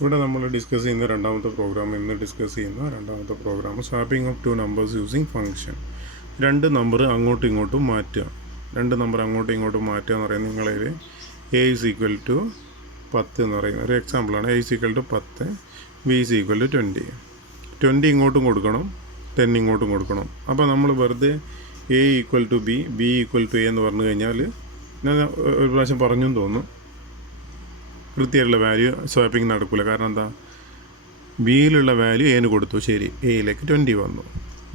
ഇവിടെ നമ്മൾ ഡിസ്കസ് ചെയ്യുന്ന രണ്ടാമത്തെ program swapping of two numbers using function. രണ്ട് നമ്പർ അങ്ങോട്ടും ഇങ്ങോട്ടും മാറ്റുക എന്ന് പറയുന്നത് നിങ്ങളതിൽ എ ഇസ് ഈക്വൽ ടു 10 എന്ന് പറയുന്ന ഒരു എക്സാമ്പിളാണ്. A is equal to 10, B is equal to 20 ഇങ്ങോട്ടും കൊടുക്കണം, 10 ഇങ്ങോട്ടും കൊടുക്കണം. അപ്പോൾ നമ്മൾ വെറുതെ A equal to B, B equal to A എന്ന് പറഞ്ഞു കഴിഞ്ഞാൽ, ഞാൻ ഒരു പ്രാവശ്യം പറഞ്ഞെന്ന് തോന്നുന്നു, കൃത്യമായിട്ടുള്ള വാല്യൂ സ്വാപ്പിംഗ് നടക്കില്ല. കാരണം എന്താ, ബിയിലുള്ള വാല്യൂ എന് കൊടുത്തു, ശരി, എയിലേക്ക് 20 വന്നു,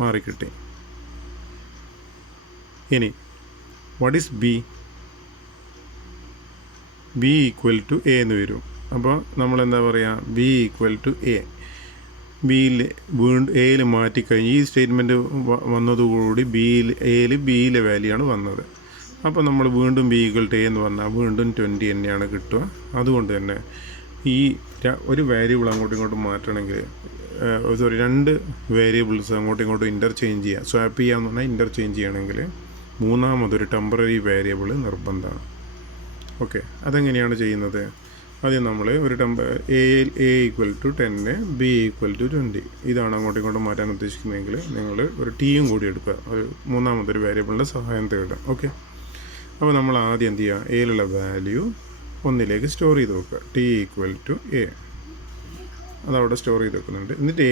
മാറിക്കിട്ടി. ഇനി what is B? B equal to A എന്ന് വരും. അപ്പോൾ നമ്മളെന്താ പറയുക, ബി ഈക്വൽ ടു എ. ബിയിൽ വീണ്ടും എയിൽ മാറ്റിക്കഴിഞ്ഞ് ഈ സ്റ്റേറ്റ്മെൻറ്റ് വന്നതോടുകൂടി ബിയിലെ വാല്യൂ ആണ് വന്നത്. അപ്പോൾ നമ്മൾ വീണ്ടും ബി ഈക്വൽ ടു എ എന്ന് പറഞ്ഞാൽ വീണ്ടും 20 തന്നെയാണ് കിട്ടുക. അതുകൊണ്ട് തന്നെ ഈ ഒരു വേരിയബിൾ അങ്ങോട്ടും ഇങ്ങോട്ടും മാറ്റണമെങ്കിൽ, രണ്ട് വേരിയബിൾസ് അങ്ങോട്ടും ഇങ്ങോട്ടും ഇൻ്റർചേഞ്ച് ചെയ്യുക, സ്വാപ്പ് ചെയ്യുക എന്ന് പറഞ്ഞാൽ ഇൻ്റർചേഞ്ച് ചെയ്യണമെങ്കിൽ മൂന്നാമതൊരു ടെമ്പററി വേരിയബിൾ നിർബന്ധമാണ്. ഓക്കെ, അതെങ്ങനെയാണ് ചെയ്യുന്നത്? ആദ്യം നമ്മൾ ഒരു A equal to 10, B equal to 20 ഇതാണ് അങ്ങോട്ടും ഇങ്ങോട്ടും മാറ്റാൻ ഉദ്ദേശിക്കുന്നതെങ്കിൽ നിങ്ങൾ ഒരു ടീയും കൂടി എടുക്കുക, ഒരു മൂന്നാമതൊരു വേരിയബിളിൻ്റെ സഹായം തേടുക. ഓക്കെ, അപ്പോൾ നമ്മൾ ആദ്യം എന്ത് ചെയ്യുക, എയിലുള്ള വാല്യൂ ഒന്നിലേക്ക് സ്റ്റോർ ചെയ്ത് വെക്കുക. ടി ഈക്വൽ ടു എ, അതവിടെ സ്റ്റോർ ചെയ്ത് വെക്കുന്നുണ്ട്. എന്നിട്ട്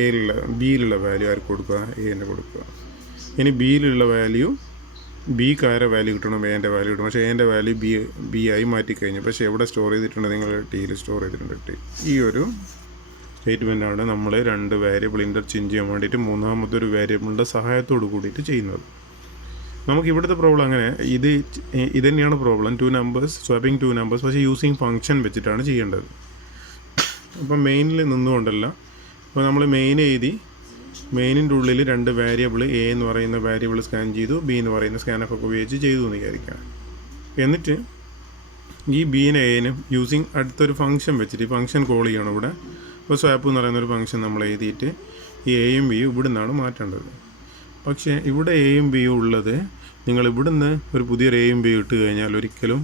ബിയിലുള്ള വാല്യൂ ആർക്ക് കൊടുക്കുക, എന് കൊടുക്കുക. ഇനി ബിയിലുള്ള വാല്യൂ ബിക്കാരെ വാല്യൂ കിട്ടണം, എൻ്റെ വാല്യൂ കിട്ടണം. പക്ഷേ എൻ്റെ വാല്യൂ ബി ആയി മാറ്റിക്കഴിഞ്ഞു. പക്ഷേ എവിടെ സ്റ്റോർ ചെയ്തിട്ടുണ്ട്, നിങ്ങൾ ടിയിൽ സ്റ്റോർ ചെയ്തിട്ടുണ്ട്. ടി ഈ ഒരു സ്റ്റേറ്റ്മെൻറ്റാണ് നമ്മൾ രണ്ട് വേരിയബിൾ ഇൻ്റർചേഞ്ച് ചെയ്യാൻ വേണ്ടിയിട്ട് മൂന്നാമതൊരു വേരിയബിളിൻ്റെ സഹായത്തോട് കൂടിയിട്ട് ചെയ്യുന്നത്. നമുക്ക് ഇവിടുത്തെ പ്രോബ്ലം അങ്ങനെ ഇത് തന്നെയാണ് പ്രോബ്ലം, സ്വാപ്പിംഗ് ടു നമ്പേഴ്സ്, പക്ഷേ യൂസിങ് ഫംഗ്ഷൻ വെച്ചിട്ടാണ് ചെയ്യേണ്ടത്. അപ്പം മെയിനിൽ നിന്നുകൊണ്ടല്ല. അപ്പോൾ നമ്മൾ മെയിനിൻ്റെ ഉള്ളിൽ രണ്ട് വേരിയബിൾ, എ എന്ന് പറയുന്ന വേരിയബിൾ സ്കാൻ ചെയ്തു, ബി എന്ന് പറയുന്ന സ്കാനഫൊക്കെ ഉപയോഗിച്ച് ചെയ്തു എന്ന് വിചാരിക്കാം. എന്നിട്ട് ഈ ബീനെ എനും യൂസിങ് അടുത്തൊരു ഫംഗ്ഷൻ വെച്ചിട്ട് ഈ ഫംഗ്ഷൻ കോൾ ചെയ്യണം ഇവിടെ. അപ്പോൾ സ്വാപ്പ് എന്ന് പറയുന്നൊരു ഫംഗ്ഷൻ നമ്മൾ എഴുതിയിട്ട് ഈ എയും ബിയും ഇവിടെ നിന്നാണ് മാറ്റേണ്ടത്. പക്ഷേ ഇവിടെ എയും ബിയും ഉള്ളത്, നിങ്ങൾ ഇവിടുന്ന് ഒരു പുതിയൊരു എയും ബിയും ഇട്ട് കഴിഞ്ഞാൽ ഒരിക്കലും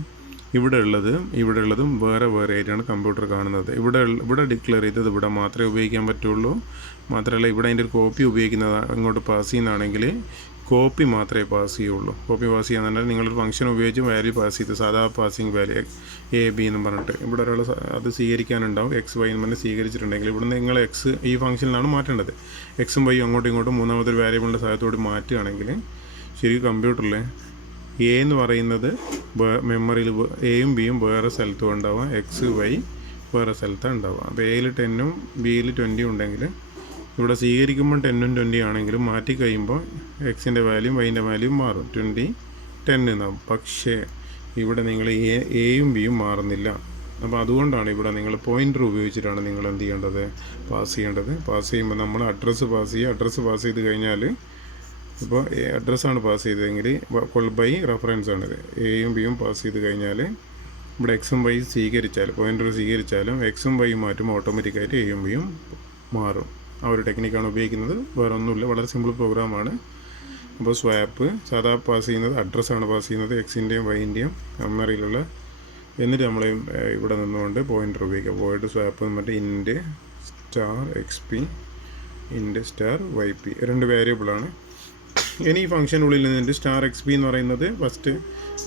ഇവിടെ ഉള്ളതും വേറെ ആയിട്ടാണ് കമ്പ്യൂട്ടർ കാണുന്നത്. ഇവിടെ ഡിക്ലെയർ ചെയ്തത് ഇവിടെ മാത്രമേ ഉപയോഗിക്കാൻ പറ്റുള്ളൂ. മാത്രമല്ല ഇവിടെ അതിൻ്റെ ഒരു കോപ്പി ഉപയോഗിക്കുന്നത് അങ്ങോട്ട് പാസ് ചെയ്യുന്നതാണെങ്കിൽ കോപ്പി മാത്രമേ പാസ് ചെയ്യുള്ളൂ. കോപ്പി പാസ് ചെയ്യാന്ന് നിങ്ങളൊരു ഫംഗ്ഷൻ ഉപയോഗിച്ച് വാല്യൂ പാസ് ചെയ്ത് സാധാ പാസിങ് വാല്യൂ എ ബി എന്ന് പറഞ്ഞിട്ട് ഇവിടെ ഒരാൾ അത് സ്വീകരിക്കാനുണ്ടാവും. എക്സ് വൈ എന്ന് പറഞ്ഞ് സ്വീകരിച്ചിട്ടുണ്ടെങ്കിൽ ഇവിടുന്ന് നിങ്ങൾ എക്സ് ഈ ഫംഗ്ഷനിലാണ് മാറ്റേണ്ടത്. എക്സും വൈയും അങ്ങോട്ടും ഇങ്ങോട്ടും മൂന്നാമതൊരു വാരിയബിളിൻ്റെ സഹായത്തോട് മാറ്റുകയാണെങ്കിൽ ശരി കമ്പ്യൂട്ടറിൽ എ എന്ന് പറയുന്നത് മെമ്മറിയിൽ എയും ബിയും വേറെ സ്ഥലത്തും ഉണ്ടാവുക, എക്സ് വൈ വേറെ സ്ഥലത്താണ് ഉണ്ടാവുക. അപ്പോൾ എയിൽ 10ഉം ബിയിൽ 20 ഉണ്ടെങ്കിൽ ഇവിടെ സ്വീകരിക്കുമ്പോൾ 10ഉം 20 ആണെങ്കിലും മാറ്റി കഴിയുമ്പോൾ എക്സിൻ്റെ വാല്യൂം വൈൻ്റെ വാല്യൂം മാറും, 20 10 എന്നാവും. പക്ഷേ ഇവിടെ നിങ്ങൾ എയും ബിയും മാറുന്നില്ല. അപ്പോൾ അതുകൊണ്ടാണ് ഇവിടെ നിങ്ങൾ പോയിൻ്റർ ഉപയോഗിച്ചിട്ടാണ് നിങ്ങൾ എന്ത് ചെയ്യേണ്ടത്, പാസ് ചെയ്യേണ്ടത്. പാസ് ചെയ്യുമ്പോൾ നമ്മൾ അഡ്രസ്സ് പാസ് ചെയ്ത് കഴിഞ്ഞാൽ, ഇപ്പോൾ അഡ്രസ്സാണ് പാസ് ചെയ്തതെങ്കിൽ ബൈ റെഫറൻസ് ആണിത്. എയും ബിയും പാസ് ചെയ്ത് കഴിഞ്ഞാൽ ഇവിടെ എക്സും വൈ പോയിൻ്റർ സ്വീകരിച്ചാലും എക്സും വൈയും മാറ്റുമ്പോൾ ഓട്ടോമാറ്റിക്കായിട്ട് എയും ബിയും മാറും. ആ ഒരു ടെക്നിക്കാണ് ഉപയോഗിക്കുന്നത്, വേറെ ഒന്നുമില്ല, വളരെ സിമ്പിൾ പ്രോഗ്രാമാണ്. അപ്പോൾ സ്വാപ്പ് സാധാ പാസ് ചെയ്യുന്നത് അഡ്രസ്സാണ് പാസ് ചെയ്യുന്നത്, എക്സിൻ്റെയും വൈൻ്റെയും മെമ്മറിയിലുള്ള. എന്നിട്ട് നമ്മൾ ഇവിടെ നിന്നുകൊണ്ട് പോയിൻ്റർ ഉപയോഗിക്കുക. പോയിട്ട് സ്വാപ്പ് എന്നിട്ട് int star X p, int star y p, രണ്ട് വേരിയബിളാണ്. ഇനി ഈ ഫംഗ്ഷനുള്ളിൽ നിന്നിട്ട് സ്റ്റാർ എക്സ് പി എന്ന് പറയുന്നത് ഫസ്റ്റ്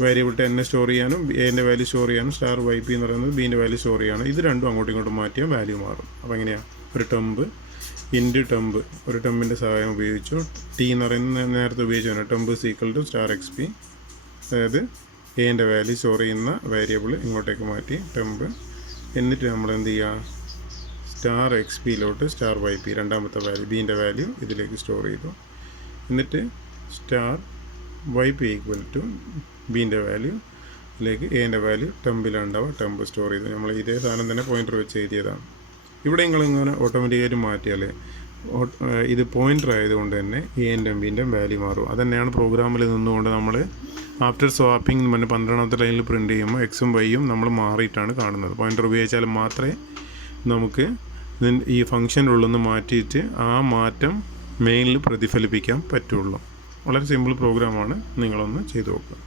വേരിയബിൾ 10 സ്റ്റോർ ചെയ്യാനും എൻ്റെ വാല്യൂ സ്റ്റോർ ചെയ്യാനും, സ്റ്റാർ വൈ പി എന്ന് പറയുന്നത് ബീൻ്റെ വാല്യൂ സ്റ്റോർ ചെയ്യാനും. ഇത് രണ്ടും അങ്ങോട്ടും ഇങ്ങോട്ടും മാറ്റിയാൽ വാല്യൂ മാറും. അപ്പോൾ എങ്ങനെയാണ്, ഒരു ടെമ്പ് ഇൻറ്റ് ടെമ്പ്, ഒരു ടെമ്പിൻ്റെ സഹായം ഉപയോഗിച്ചു. ടി എന്ന് പറയുന്നത് നേരത്തെ ഉപയോഗിച്ചാണ്, temp equal to star X P, അതായത് എൻ്റെ വാല്യൂ സ്റ്റോർ ചെയ്യുന്ന വേരിയബിൾ ഇങ്ങോട്ടേക്ക് മാറ്റി ടെമ്പ്. എന്നിട്ട് നമ്മൾ എന്ത് ചെയ്യുക, സ്റ്റാർ എക്സ് പിയിലോട്ട് സ്റ്റാർ വൈ പി രണ്ടാമത്തെ വാല്യൂ ബീൻ്റെ വാല്യൂ ഇതിലേക്ക് സ്റ്റോർ ചെയ്തു. എന്നിട്ട് star y p equal to ബീൻ്റെ വാല്യൂയിലേക്ക് എൻ്റെ വാല്യൂ ടെമ്പിലുണ്ടാവുക, ടെമ്പ് സ്റ്റോർ ചെയ്തു. നമ്മൾ ഇതേ സാധനം തന്നെ പോയിൻ്റർ വെച്ച് എഴുതിയതാണ്. ഇവിടെ നിങ്ങളിങ്ങനെ ഓട്ടോമാറ്റിക്കായിട്ട് മാറ്റിയാൽ ഇത് പോയിൻ്റർ ആയതുകൊണ്ട് തന്നെ എൻ്റെയും ബീൻ്റെയും വാല്യൂ മാറും. അതുതന്നെയാണ് പ്രോഗ്രാമിൽ നിന്നുകൊണ്ട് നമ്മൾ ആഫ്റ്റർ സ്വാപ്പിംഗ് എന്ന് പറഞ്ഞ് 12ാമത്തെ ലൈനിൽ പ്രിൻറ്റ് ചെയ്യുമ്പോൾ എക്സും വൈയും നമ്മൾ മാറിയിട്ടാണ് കാണുന്നത്. പോയിൻ്റർ ഉപയോഗിച്ചാൽ മാത്രമേ നമുക്ക് ഈ ഫംഗ്ഷൻ്റെ ഉള്ളിൽ നിന്ന് മാറ്റിയിട്ട് ആ മാറ്റം മെയിനിൽ പ്രതിഫലിപ്പിക്കാൻ പറ്റുള്ളൂ. വളരെ സിമ്പിൾ പ്രോഗ്രാമാണ്, നിങ്ങളൊന്ന് ചെയ്തു നോക്കുക.